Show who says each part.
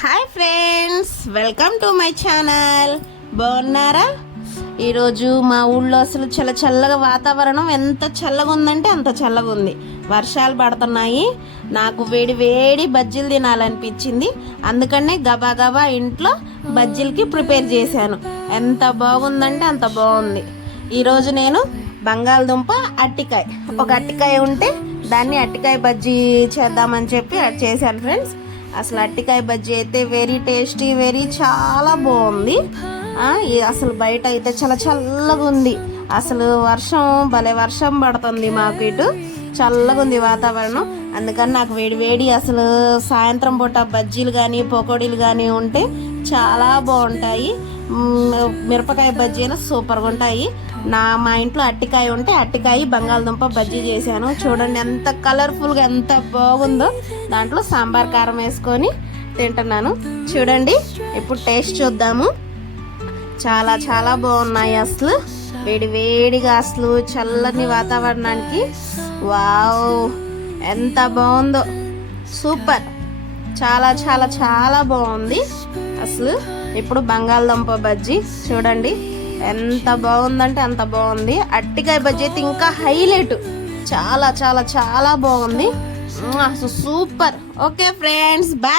Speaker 1: Hi friends welcome to my channel. బాగున్నారా? ఈరోజు మా ఊళ్ళో అసలు చల్ల చల్లగా వాతావరణం ఎంత చల్లగా ఉందంటే అంత చల్లగా ఉంది వర్షాలు పడుతున్నాయి. నాకు వేడి వేడి బజ్జీలు తినాలనిపించింది. అందుకనే గబా గబా ఇంట్లో బజ్జీలకి ప్రిపేర్ చేశాను. ఎంత బాగుందంటే అంత బాగుంది. ఈరోజు నేను బంగాళదుంప అట్టికాయ. ఒక అట్టికాయ ఉంటే దాన్ని అట్టికాయ బజ్జీ చేద్దామని చెప్పి అది చేశాను ఫ్రెండ్స్. అసలు అట్టికాయ బజ్జీ అయితే వెరీ టేస్టీ వెరీ చాలా బాగుంది. అసలు బయట అయితే చాలా చల్లగా ఉంది. అసలు వర్షం భలే వర్షం పడుతుంది మాకు ఇటు. చల్లగా ఉంది వాతావరణం. అందుకని నాకు వేడి వేడి అసలు సాయంత్రం పూట బజ్జీలు కానీ పకోడీలు కానీ ఉంటే చాలా బాగుంటాయి. మిరపకాయ బజ్జీ అయినా సూపర్గా ఉంటాయి. నా మా ఇంట్లో అట్టికాయ ఉంటే అట్టికాయ బంగాళదుంప బజ్జీ చేశాను. చూడండి ఎంత కలర్ఫుల్గా ఎంత బాగుందో. దాంట్లో సాంబార్ కారం వేసుకొని తింటున్నాను. చూడండి ఇప్పుడు టేస్ట్ చూద్దాము. చాలా చాలా బాగున్నాయి అసలు. వేడి వేడిగా అసలు చల్లని వాతావరణానికి. వావ్ ఎంత బాగుందో. సూపర్. చాలా చాలా చాలా బాగుంది. అసలు ఇప్పుడు బంగాళదుంప బజ్జీ. చూడండి ఎంత బాగుందంటే అంత బాగుంది. అట్టికాయ బజ్జీ అయితే ఇంకా హైలైట్. చాలా చాలా చాలా బాగుంది. అసలు సూపర్. Okay friends bye.